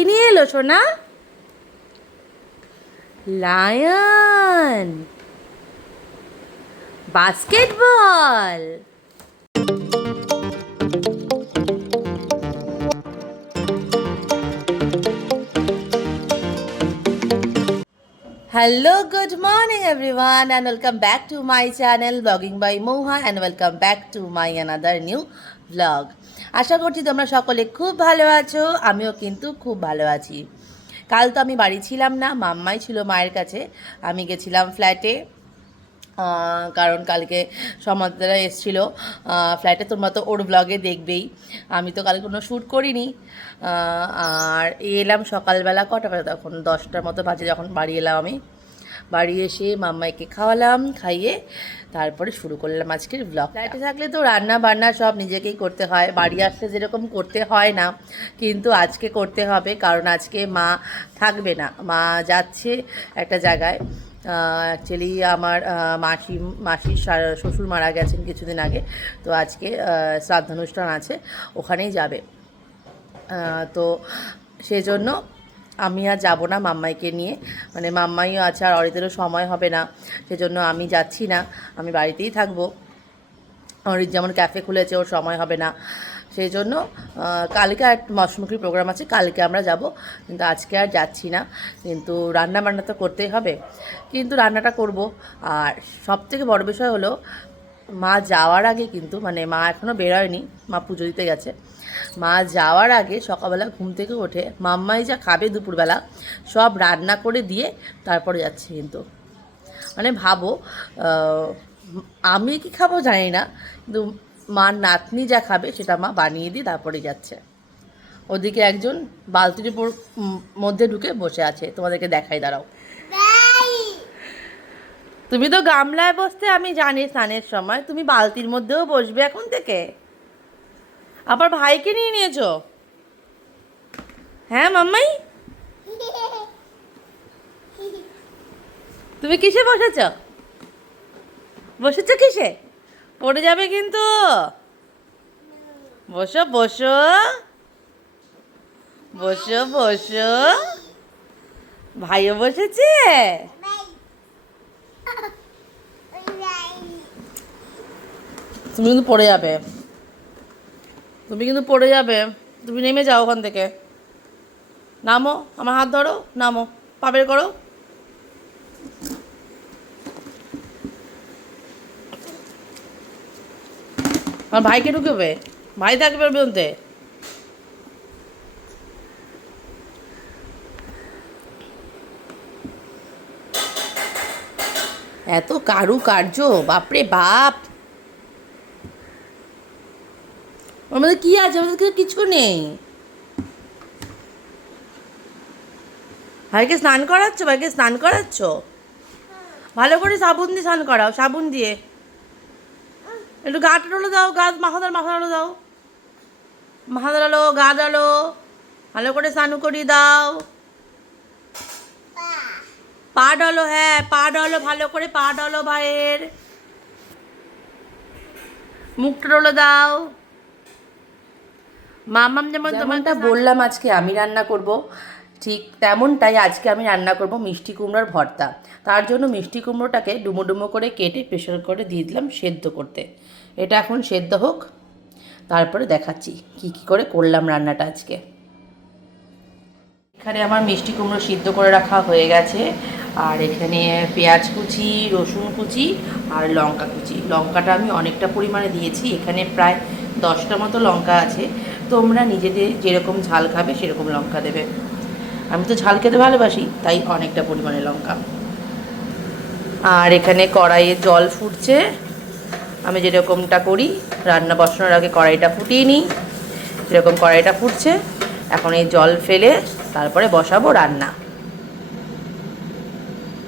কি নিয়ে এলো সোনা? Lion, basketball. Hello, good morning everyone and welcome back to my channel Vlogging by Moha and welcome back to my another new vlog. আশা করছি তোমরা সকলে খুব ভালো আছো, আমিও কিন্তু খুব ভালো আছি। কাল তো আমি বাড়ি ছিলাম না, মাম্মাই ছিল মায়ের কাছে, আমি গেছিলাম ফ্ল্যাটে। কারণ কালকে সমাজদারা এসেছিলো ফ্ল্যাটে, তোমরা তো ওর ব্লগে দেখবেই। আমি তো কালকে কোনো শ্যুট করিনি। আর এলাম সকালবেলা, কটা বাজে তখন 10টার মতো বাজে যখন বাড়ি এলাম। আমি বাড়ি এসে মাম্মাইকে খাওয়ালাম, খাইয়ে তারপরে শুরু করলাম আজকের ব্লগ। ফ্ল্যাটে থাকলে তো রান্না বান্না সব নিজেকেই করতে হয়, বাড়ি আসলে যেরকম করতে হয় না, কিন্তু আজকে করতে হবে কারণ আজকে মা থাকবে না, মা যাচ্ছে একটা জায়গায়। অ্যাকচুয়ালি আমার মাসির শ্বশুর মারা গেছেন কিছুদিন আগে, তো আজকে শ্রাদ্ধানুষ্ঠান আছে, ওখানেই যাবে। তো সেজন্য আমি আর যাবো না মাম্মাইকে নিয়ে, মানে মাম্মাইও আছে আর অরিতেরও সময় হবে না, সেজন্য আমি যাচ্ছি না, আমি বাড়িতেই থাকবো। অরিত যেমন ক্যাফে খুলেছে, ওর সময় হবে না, সেই জন্য কালকে আর মশমুখির প্রোগ্রাম আছে, কালকে আমরা যাব, কিন্তু আজকে আর যাচ্ছি না। কিন্তু রান্না বান্না তো করতেই হবে, কিন্তু রান্নাটা করব। আর সবথেকে বড় বিষয় হলো মা যাওয়ার আগে কিন্তু, মানে মা এখনও বেরোয়নি, মা পুজো দিতে গেছে, মা যাওয়ার আগে সকালবেলা ঘুম থেকে উঠে মাম্মাই যা খাবে দুপুরবেলা সব রান্না করে দিয়ে তারপরে যাচ্ছে। কিন্তু মানে ভাবো, আমি কি খাবো জানি না, কিন্তু মার নাতনি যা খাবে সেটা মা বানিয়ে দিয়ে তারপরে যাচ্ছে। ওদিকে একজন বালতির উপর মধ্যে ঢুকে বসে আছে, তোমাদেরকে দেখাই, দাঁড়াও। তুমি তো গামলায় বসতে আমি জানি, স্নানের সময় তুমি বালতির মধ্যেও বসবে এখন থেকে? আবার ভাইকে নিয়ে নিয়েছো? হ্যাঁ মাম্মাই, তুমি কিসে বসেছো? বসেছো কিসে? পড়ে যাবে কিন্তু। বসো বসো বসো বসো। ভাইও বসেছে? তুমি কিন্তু পড়ে যাবে, তুমি কিন্তু পড়ে যাবে, তুমি নেমে যাও ওখান থেকে, নামো, আমার হাত ধরো, নামো, পা বের করো। আমার ভাইকে ঢুকবে, ভাই থাকবে ওর বেরোতে। এত কারুকার্য, বাপরে বাপ, ওর মধ্যে কী আছে? আমাদের কিছু নেই। ভাইকে স্নান করাচ্ছ? ভাইকে স্নান করাচ্ছ? ভালো করে সাবুন দিয়ে স্নান করাও, সাবুন দিয়ে একটু গা টালো দাও, গা মাথা ডালো দাও, মাথা ডালো, গা ডালো, ভালো করে স্নান করিয়ে দাও। পা ডালো, হ্যাঁ পা ডালো, ভালো করে পা ডালো ভাইয়ের, মুখটা ডলে দাও। মামাম যেমনটা বললাম আজকে আমি রান্না করব, ঠিক তেমনটাই আজকে আমি রান্না করব মিষ্টি কুমড়োর ভর্তা। তার জন্য মিষ্টি কুমড়োটাকে ডুমো ডুমো করে কেটে প্রেশার করে দিয়ে দিলাম সেদ্ধ করতে। এটা এখন সেদ্ধ হোক, তারপরে দেখাচ্ছি কি কি করে করলাম রান্নাটা আজকে। এখানে আমার মিষ্টি কুমড়ো সিদ্ধ করে রাখা হয়ে গেছে, আর এখানে পেঁয়াজ কুচি, রসুন কুচি আর লঙ্কা কুচি। লঙ্কাটা আমি অনেকটা পরিমাণে দিয়েছি, এখানে প্রায় 10টা মতো লঙ্কা আছে, তোমরা নিজেদের যেরকম ঝাল খাবে সেরকম লঙ্কা দেবে। আমি তো ঝাল খেতে ভালোবাসি, তাই অনেকটা পরিমাণে লঙ্কা। আর এখানে কড়াইয়ে জল ফুটছে, আমি যেরকমটা করি রান্না বসানোর আগে কড়াইটা ফুটিয়ে নিই, যেরকম কড়াইটা ফুটছে এখন এই জল ফেলে তারপরে বসাবো রান্না।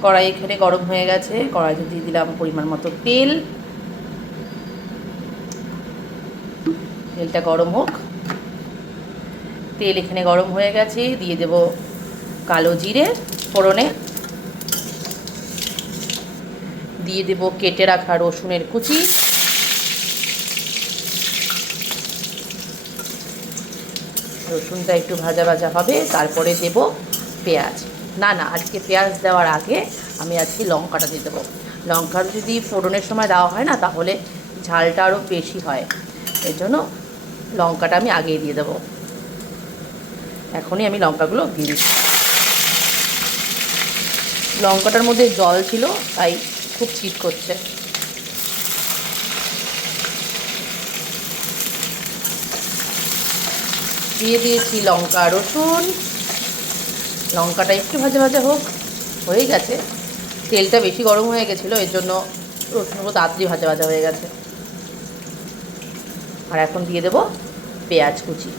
কড়াই এখানে গরম হয়ে গেছে, কড়াইতে দিয়ে দিলাম পরিমাণ মতো তেল, তেলটা গরম হোক। তেল এখানে গরম হয়ে গেছে, দিয়ে দেব কালো জিরে ফোড়নে, দিয়ে দেব কেটে রাখা রসুনের কুচি, রসুনটা একটু ভাজা ভাজা হবে, তারপরে দেব পেঁয়াজ। না না, আজকে পেঁয়াজ দেওয়ার আগে আমি আজকে লঙ্কাটা দিয়ে দেবো। লঙ্কাটা যদি ফোড়নের সময় দেওয়া হয় না, তাহলে ঝালটা আরও বেশি হয়, এর জন্য লঙ্কাটা আমি আগেই দিয়ে দেবো। এখনই আমি লঙ্কাগুলো দিয়ে দিচ্ছি। লঙ্কাটার মধ্যে জল ছিল, তাই খুব চিট করছে। দিয়ে দিয়েছি লঙ্কা রসুন। লঙ্কাটা একটু ভাজা ভাজা হোক, হয়ে গেছে। তেলটা বেশি গরম হয়ে গেছিলো, এর জন্য রসুনগুলো তাড়াতাড়ি ভাজা ভাজা হয়ে গেছে। আর এখন দিয়ে দেবো পেঁয়াজ কুচি।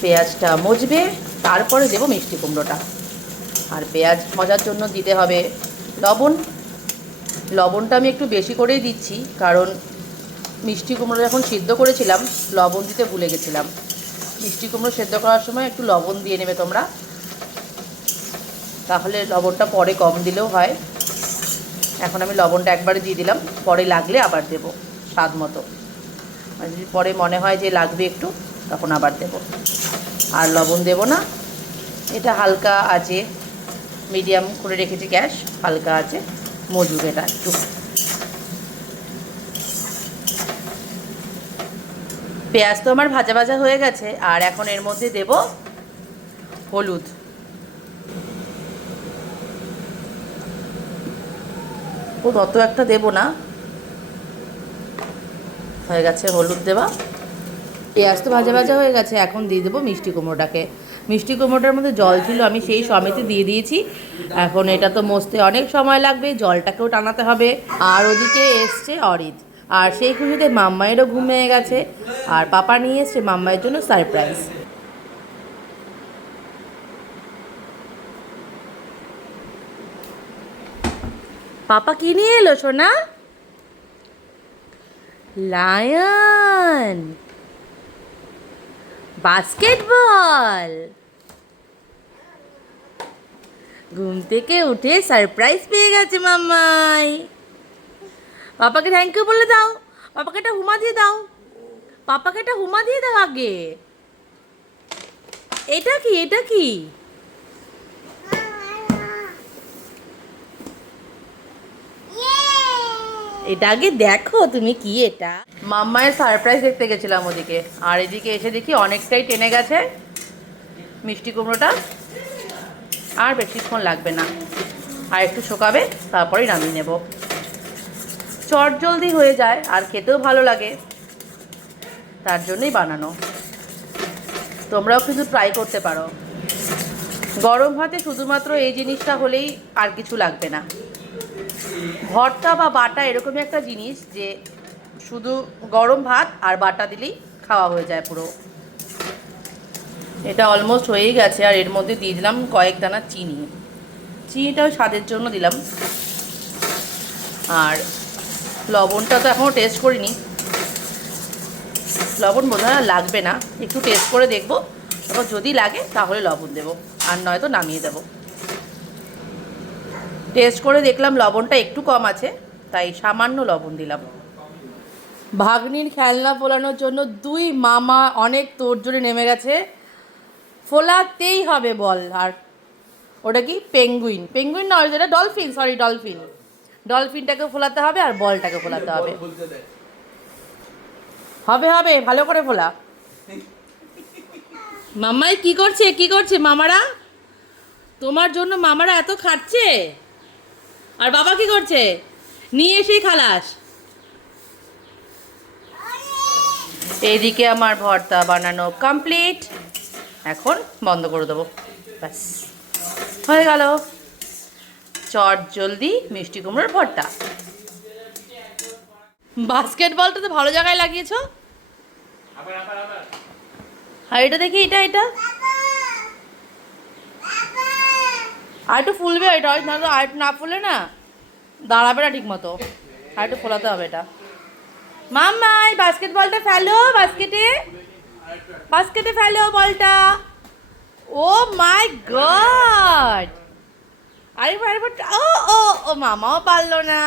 পেঁয়াজটা মজবে, তারপরে দেবো মিষ্টি কুমড়োটা। আর পেঁয়াজ মজার জন্য দিতে হবে লবণ। লবণটা আমি একটু বেশি করেই দিচ্ছি, কারণ মিষ্টি কুমড়ো যখন সিদ্ধ করেছিলাম লবণ দিতে ভুলে গেছিলাম। মিষ্টি কুমড়ো সেদ্ধ করার সময় একটু লবণ দিয়ে নেবে তোমরা, তাহলে লবণটা পরে কম দিলেও হয়। এখন আমি লবণটা একবারে দিয়ে দিলাম, পরে লাগলে আবার দেবো স্বাদ মতো। আর যদি পরে মনে হয় যে লাগবে একটু, তখন আবার দেবো। আর লবণ দেব না, এটা হালকা আছে, মিডিয়াম করে রেখেছি গ্যাস, হালকা আছে মজুর এটা একটু। পেঁয়াজ তো আমার ভাজা ভাজা হয়ে গেছে, আর এখন এর মধ্যে দেব হলুদ। ও অত একটা দেব না, হয়ে গেছে হলুদ দেওয়া। পেঁয়াজ তো ভাজা ভাজা হয়ে গেছে, এখন দিয়ে দেবো মিষ্টি কুমড়োটাকে। মিষ্টি কুমড়োটার মধ্যে জল ছিল, আমি সেই সমেতে দিয়ে দিয়েছি। এখন এটা তো মজতে অনেক সময় লাগবে, জলটাকেও টানাতে হবে। আর ওদিকে এসছে অরিত, আর সেই খুশিতে মাম্মায়েরও ঘুমিয়ে গেছে, আর পাপা নিয়ে এসছে মাম্মায়ের জন্য সারপ্রাইজ। পাপা কি নিয়ে এলো সোনা? Lion, basketball. ঘুম থেকে উঠে সারপ্রাইজ পেয়ে গেছে মাম্মাই। পাপাকে থ্যাংক ইউ বলে দাও, পাপাকে একটা হুমা দিয়ে দাও, পাপাকে একটা হুমা দিয়ে দাও আগে। এটা কি, এটা কি? এটা আগে দেখো তুমি কি এটা। মাম্মায়ের সারপ্রাইজ দেখতে গেছিলাম ওদিকে, আর এদিকে এসে দেখি অনেকটাই টেনে গেছে মিষ্টি কুমড়োটা। আর বেশিক্ষণ লাগবে না, আর একটু শুকাবে, তারপরেই নামিয়ে নেব। চট জলদি হয়ে যায় আর খেতেও ভালো লাগে, তার জন্যই বানানো। তোমরাও কিন্তু ট্রাই করতে পারো। গরম ভাতে শুধুমাত্র এই জিনিসটা হলেই আর কিছু লাগবে না। ভর্তা বা বাটা এরকমই একটা জিনিস যে শুধু গরম ভাত আর বাটা দিলেই খাওয়া হয়ে যায় পুরো। এটা অলমোস্ট হয়েই গেছে, আর এর মধ্যে দিয়ে দিলাম কয়েক দানা চিনি। চিনিটাও স্বাদের জন্য দিলাম। আর লবণটা তো এখনও টেস্ট করিনি, লবণ বোধ হয় লাগবে না, একটু টেস্ট করে দেখবো, তারপর যদি লাগে তাহলে লবণ দেবো, আর নয়তো নামিয়ে দেবো। টেস্ট করে দেখলাম লবণটা একটু কম আছে, তাই সামান্য লবণ দিলাম। ভাগ্নির খেলনা ফোলানোর জন্য দুই মামা অনেক তোড়জোড়ে নেমে গেছে। ফোলাতেই হবে বল। আর ওটা কি পেঙ্গুইন? পেঙ্গুইন নয়, যেটা ডলফিন, সরি ডলফিন। ডলফিনটাকে ফোলাতে হবে আর বলটাকে ফোলাতে হবে। হবে হবে, ভালো করে ফোলা। মাম্মাই কি করছে, কি করছে মামারা? তোমার জন্য মামারা এত খাচ্ছে, আর বাবা কি করছে? নিয়ে এসেই খালাস। এইদিকে আমার ভর্তা বানানো কমপ্লিট, এখন বন্ধ করে দেবো, ব্যাস হয়ে গেল চট জলদি মিষ্টি কুমড়োর ভর্তা। বাস্কেটবলটা তো ভালো জায়গায় লাগিয়েছো। আর এটা দেখি, এটা এটা আর একটু ফুলবে, এটা নাহলে আর না ফুলে না দাঁড়াবে না ঠিক মতো, আর একটু ফোলাতে হবে এটা। মাম্মাই বাস্কেটবলটা ফেলো, বাস্কেটে, বাস্কেটে ফেলো বলটা। ও মাই গড, আরেকবার আরেকবার ও ও ও মামাও পারলো না।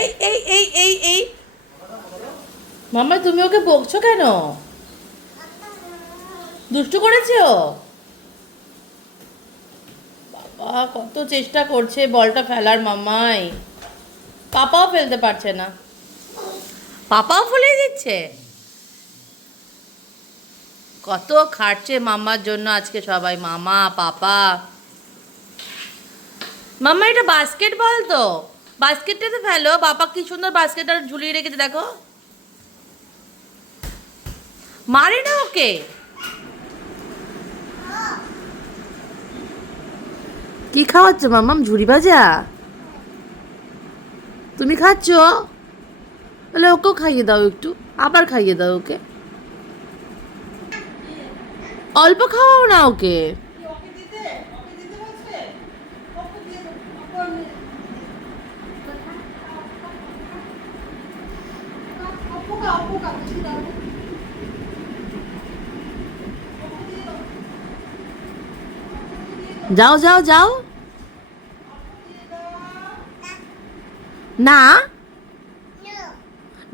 এই এই এই এই এই মামা তুমি ওকে বকছো কেন? দুষ্টু করেছো? বাবা কত চেষ্টা করছে বলটা ফেলার মামাই, পাপাও ফেলতে পারছে না। পাপাও ফেলে দিচ্ছে। কত খাটছে মামার জন্য আজকে সবাই, মামা পাপা। মাম্মা এটা বাস্কেটবল তো, বাস্কেটটাতে ফেলো। বাবা কি সুন্দর বাস্কেট আর ঝুলিয়ে রেখেছে দেখো। মারে না ওকে। কি খাওয়াচ্ছ মাম্মাম? ঝুড়ি ভাজা তুমি খাচ্ছ? তাহলে ওকেও খাইয়ে দাও একটু, আবার খাইয়ে দাও ওকে। অল্প খাওয়াও না ওকে। যাও যাও যাও। না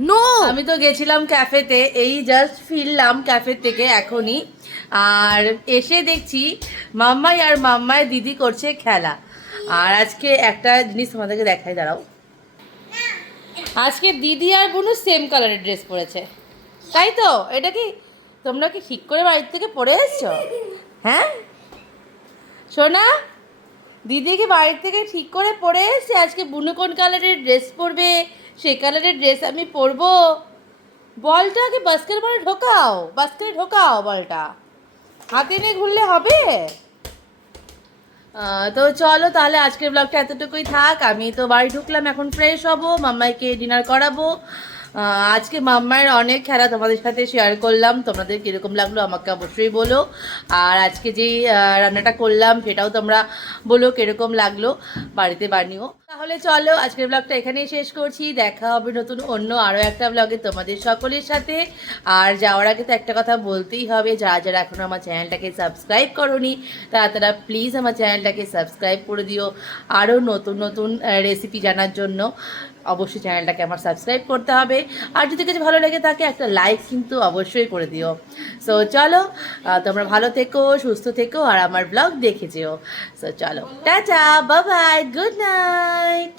নো। আমি তো গেছিলাম ক্যাফেতে, এই জাস্ট ফিরলাম ক্যাফে থেকে এখনই। আর এসে দেখছি মাম্মাই আর মাম্মাই দিদি করছে খেলা। আর আজকে একটা জিনিস তোমাদেরকে দেখাই, দাঁড়াও। আজকে দিদি আর বুনু সেম কালারের ড্রেস পরেছে, তাই তো? এটা কি তোমরা কি ঠিক করে বাড়ির থেকে পরে এসছো? হ্যাঁ সোনা, দিদি কি বাড়ির থেকে ঠিক করে পরে এসছে আজকে বুনু কোন কালারের ড্রেস পরবে, সে কালারের ড্রেস আমি পরবো। বলটা আগে বাস্কেট বলে ঢোকাও, বাস্কেটে ঢোকাও বলটা, হাতে নিয়ে ঘুরলে হবে? তো চলো তাহলে আজকের ব্লগটা এতটুকুই থাক। আমি তো বাড়ি ঢুকলাম, এখন ফ্রেশ হব, মাম্মাইকে ডিনার করাবো। আজকে মাম্মার অনেক খেলা তোমাদের সাথে শেয়ার করলাম, তোমাদের কীরকম লাগলো আমাকে অবশ্যই বলো। আর আজকে যেই রান্নাটা করলাম সেটাও তোমরা বলো কীরকম লাগলো, বাড়িতে বানিও। তাহলে চলো আজকের ব্লগটা এখানেই শেষ করছি, দেখা হবে নতুন অন্য আরও একটা ব্লগে তোমাদের সকলের সাথে। আর যাওয়ার আগে তো একটা কথা বলতেই হবে, যারা যারা এখনও আমার চ্যানেলটাকে সাবস্ক্রাইব করোনি তারা তারা প্লিজ আমার চ্যানেলটাকে সাবস্ক্রাইব করে দিও। আরও নতুন নতুন রেসিপি জানার জন্য অবশ্যই চ্যানেলটাকে আমার সাবস্ক্রাইব করতে হবে। আর যদি কিছু ভালো লেগে থাকে একটা লাইক কিন্তু অবশ্যই করে দিও। সো চলো, তোমরা ভালো থেকো, সুস্থ থেকো, আর আমার ব্লগ দেখে যেও। সো চলো, tata, bye bye, good night.